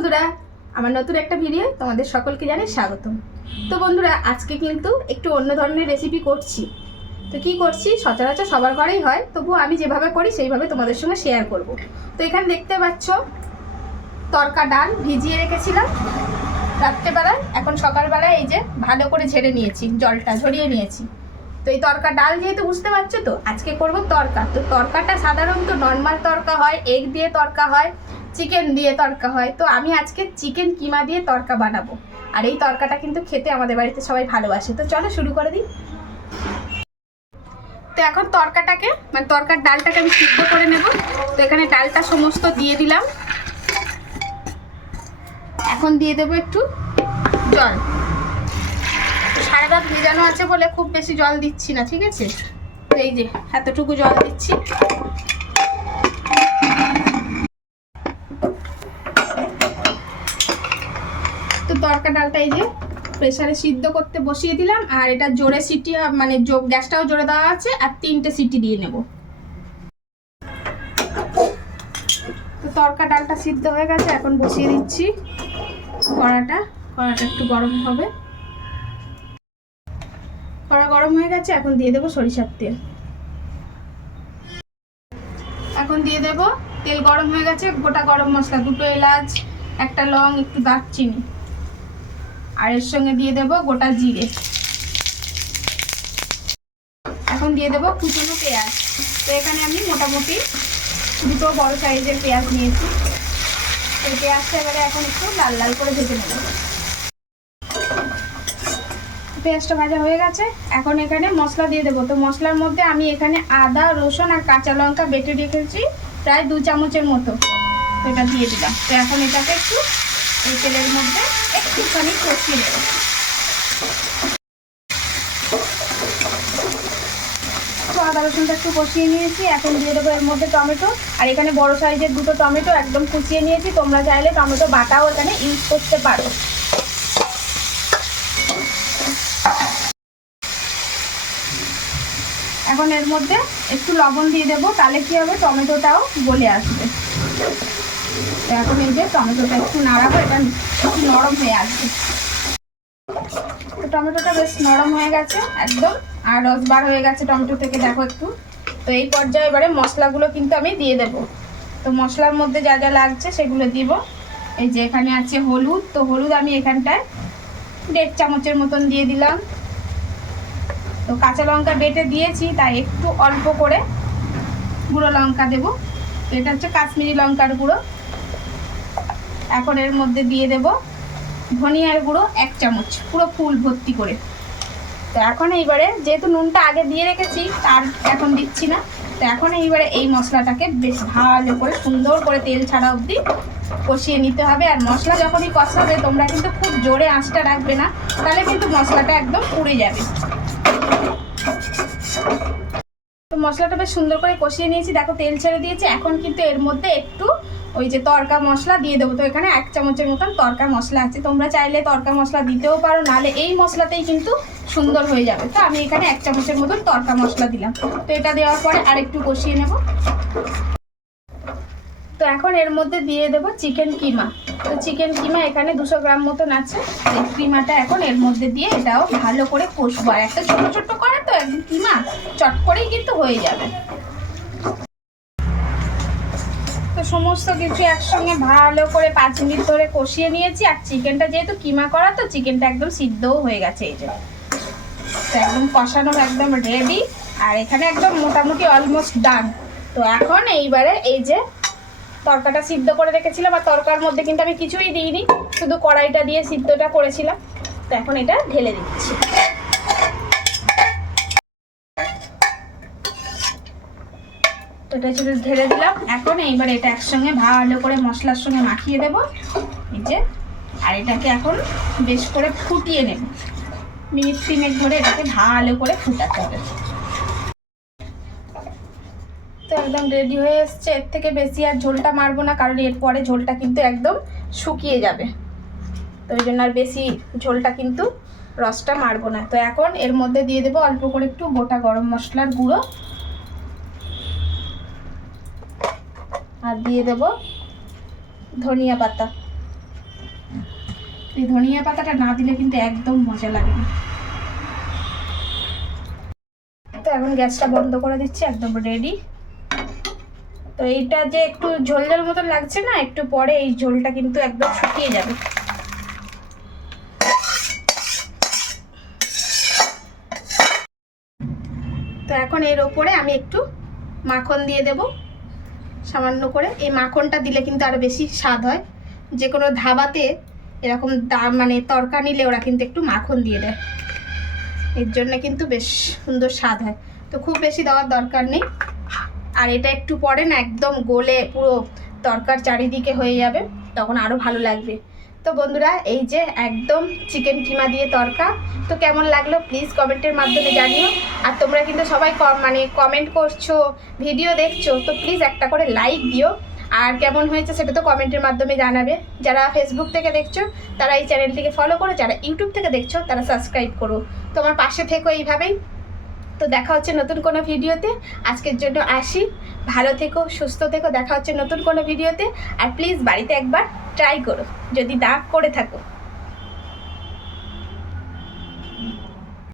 বন্ধুরা, আমার নতুন একটা ভিডিও তোমাদের সকলকে জানাই স্বাগতম। তো বন্ধুরা, আজকে কিন্তু একটু অন্য ধরনের রেসিপি করছি। তো কি করছি? সচরাচর সবার ঘরেই হয় তবু আমি যেভাবে করি, সেইভাবে তোমাদের সঙ্গে শেয়ার করব। তো এখানে দেখতে পাচ্ছ, তরকা ডাল ভিজিয়ে রেখেছিলাম রাত্রেবেলায়। এখন সকালবেলায় এই যে ভালো করে ঝেড়ে নিয়েছি, জলটা ঝরিয়ে নিয়েছি। তো এই তরকা ডাল যেহেতু বুঝতে পারছ তো, আজকে করব তরকা। তো তরকাটা সাধারণত নর্মাল তরকা হয় এগ দিয়ে তরকা হয় চিকেন দিয়ে তরকা হয়। তো আমি আজকে চিকেন কিমা দিয়ে তরকা বানাবো। আর এই তরকাটা কিন্তু খেতে আমাদের বাড়িতে সবাই ভালোবাসে। তো চলো শুরু করে দিই। তো এখন তরকাটাকে মানে তরকার ডালটাকে আমি সিদ্ধ করে নেব। তো এখানে ডালটা সমস্ত দিয়ে দিলাম। এখন দিয়ে দেবো একটু জল। সারা রাত ভেজানো আছে বলে খুব বেশি জল দিচ্ছি না, ঠিক আছে? এই যে, এতটুকু জল দিচ্ছি। তো তরকা ডালটা এই যে প্রেসারে সিদ্ধ করতে বসিয়ে দিলাম, আর এটা জোরে সিটি মানে গ্যাসটাও জোরে দেওয়া আছে, আর তিনটে সিটি দিয়ে নেব। তো তরকা ডালটা সিদ্ধ হয়ে গেছে, এখন বসিয়ে দিচ্ছি। কড়াটা কড়াটা একটু গরম হবে। কড়া গরম হয়ে গেছে, এখন দিয়ে দেবো সরিষার তেল। এখন দিয়ে দেবো, তেল গরম হয়ে গেছে, গোটা গরম মশলা, দুটো এলাচ, একটা লং, একটু দারচিনি। আর এর সঙ্গে দিয়ে দেবো গোটা জিরে। এখন দিয়ে দেবো কুচনো পেঁয়াজ। তো এখানে আমি মোটামুটি দুটো বড় সাইজের পেঁয়াজ নিয়েছি। এই পেঁয়াজটা এবারে এখন একটু লাল লাল করে ভেজে নেব। পেঁয়াজটা ভাজা হয়ে গেছে। এখন এখানে মশলা দিয়ে দেবো। তো মশলার মধ্যে আমি এখানে আদা, রসুন আর কাঁচা লঙ্কা বেটে রেখেছি প্রায় দু চামচের মতো। এটা দিয়ে দিলাম। তো এখন এটাকে একটু এই তেলের মধ্যে একটুখানি কষিয়ে তো আদা, রসুনটা একটু কষিয়ে নিয়েছি। এখন দিয়ে দেবো এর মধ্যে টমেটো। আর এখানে বড় সাইজের দুটো টমেটো একদম কুচিয়ে নিয়েছি। তোমরা চাইলে টমেটো বাটাও এখানে ইউজ করতে পারো। এখন এর মধ্যে একটু লবণ দিয়ে দেবো, তাহলে কি হবে? টমেটোটাও গলে আসবে। এখন এই যে টমেটোটা একটু নাড়াবো এটা একটু নরম হয়ে আসবে। তো টমেটোটা বেশ নরম হয়ে গেছে, একদম। আর রস বার হয়ে গেছে টমেটো থেকে, দেখো একটু। তো এই পর্যায়ে এবারে মশলাগুলো কিন্তু আমি দিয়ে দেব। তো মশলার মধ্যে যা যা লাগছে সেগুলো দিব। এই যে এখানে আছে হলুদ, তো হলুদ আমি এখানটায় দেড় চামচের মতন দিয়ে দিলাম। তো কাঁচা লঙ্কা বেটে দিয়েছি, তাই একটু অল্প করে গুঁড়ো লঙ্কা দেবো। এটা হচ্ছে কাশ্মীরি লঙ্কার গুঁড়ো। এখন এর মধ্যে দিয়ে দেব ধনিয়ার গুঁড়ো এক চামচ, পুরো ফুল ভর্তি করে। তো এখন এইবারে যেহেতু নুনটা আগে দিয়ে রেখেছি, তার এখন দিচ্ছি না। তো এখন এইবারে এই মশলাটাকে বেশ ভালো করে, সুন্দর করে তেল ছাড়া অবধি কষিয়ে নিতে হবে। আর মশলা যখনই কষাবে, তোমরা কিন্তু খুব জোরে আঁচটা রাখবে না, তাহলে কিন্তু মশলাটা একদম পুড়ে যাবে। মশলাটা বেশ সুন্দর করে কষিয়ে নিয়েছি। দেখো তেল ছেড়ে দিয়েছি। এখন কিন্তু এর মধ্যে একটু ওই যে তরকা মশলা দিয়ে দেবো। তো এখানে এক চামচের মতন তরকা মশলা আছে। তোমরা চাইলে তরকা মশলা দিতেও পারো, নাহলে এই মশলাতেই কিন্তু সুন্দর হয়ে যাবে। তো আমি এখানে এক চামচের মতন তরকা মশলা দিলাম। তো এটা দেওয়ার পরে আর একটু কষিয়ে নেব। তো এখন এর মধ্যে দিয়ে দেবো চিকেন কিমা। তো চিকেন কিমা এখানে দুশো গ্রাম মতন আছে। এই কিমাটা এখন এর মধ্যে দিয়ে এটাও ভালো করে কষবো। আর একটা ছোটো ছোটো করে তো একদম কিমা চট করেই কিন্তু হয়ে যাবে। তো সমস্ত কিছু একসঙ্গে ভালো করে পাঁচ মিনিট ধরে কষিয়ে নিয়েছি। আর চিকেনটা যেহেতু কিমা করা, তো চিকেনটা একদম সিদ্ধও হয়ে গেছে এই যে। তো একদম কষানো একদম রেডি আর এখানে একদম মোটামুটি অলমোস্ট ডান তো এখন এইবারে এই যে তরকাটা সিদ্ধ করে রেখেছিলাম, আর তরকার মধ্যে কিন্তু আমি কিছুই দিইনি, শুধু কড়াইটা দিয়ে সিদ্ধটা করেছিলাম। তো এখন এটা ঢেলে দিচ্ছি। তো এটা ঢেলে দিলাম। এখন এইবার এটা একসঙ্গে ভালো করে মশলার সঙ্গে মাখিয়ে দেব। এই যে, আর এটাকে এখন বেশ করে ফুটিয়ে নেব। মিনিট তিনেক ধরে এটাকে ভালো করে ফুটাতে হবে তো একদম রেডি হয়ে এসছে। এর থেকে বেশি আর ঝোলটা মারবো না, কারণ এরপরে ঝোলটা কিন্তু একদম শুকিয়ে যাবে। তো ওই জন্য আর বেশি ঝোলটা কিন্তু রসটা মারবো না। তো এখন এর মধ্যে দিয়ে দেবো অল্প করে একটু গোটা গরম মশলার গুঁড়ো। আর দিয়ে দেব ধনিয়া পাতা। এই ধনিয়া পাতাটা না দিলে কিন্তু একদম মজা লাগে না। তো এখন গ্যাসটা বন্ধ করে দিচ্ছি, একদম রেডি তো এইটা যে একটু ঝোল ঝোল মতন লাগছে না, একটু পরে এই ঝোলটা কিন্তু একদম শুকিয়ে যাবে। তো এখন এর ওপরে আমি একটু মাখন দিয়ে দেব। সামান্য করে। এই মাখনটা দিলে কিন্তু আরও বেশি স্বাদ হয়। যে কোনো ধাবাতে এরকম দাম মানে তরকা নিলে ওরা কিন্তু একটু মাখন দিয়ে দেয়। এর জন্য কিন্তু বেশ সুন্দর স্বাদ হয়। তো খুব বেশি দেওয়ার দরকার নেই। আর এটা একটু পরে না একদম গলে পুরো তরকার চারিদিকে হয়ে যাবে, তখন আরও ভালো লাগবে। তো বন্ধুরা, এই যে একদম চিকেন কিমা দিয়ে তরকা, তো কেমন লাগল প্লিজ কমেন্টের মাধ্যমে জানিও। আর তোমরা কিন্তু সবাই কম মানে কমেন্ট করছ ভিডিও দেখছ, তো প্লিজ একটা করে লাইক দিও। আর কেমন হয়েছে সেটা তো কমেন্টের মাধ্যমে জানাবে। যারা ফেসবুক থেকে দেখছ, তারা এই চ্যানেলটিকে ফলো করো। যারা ইউটিউব থেকে দেখছ, তারা সাবস্ক্রাইব করো। তোমার পাশে থেকো এইভাবেই। তো দেখা হচ্ছে নতুন কোনো ভিডিওতে। আজকের জন্য আসি। ভালো থেকো, সুস্থ থেকো, দেখা হচ্ছে নতুন কোনো ভিডিওতে। আর প্লিজ বাড়িতে একবার ট্রাই করো। যদি না করে থাকো।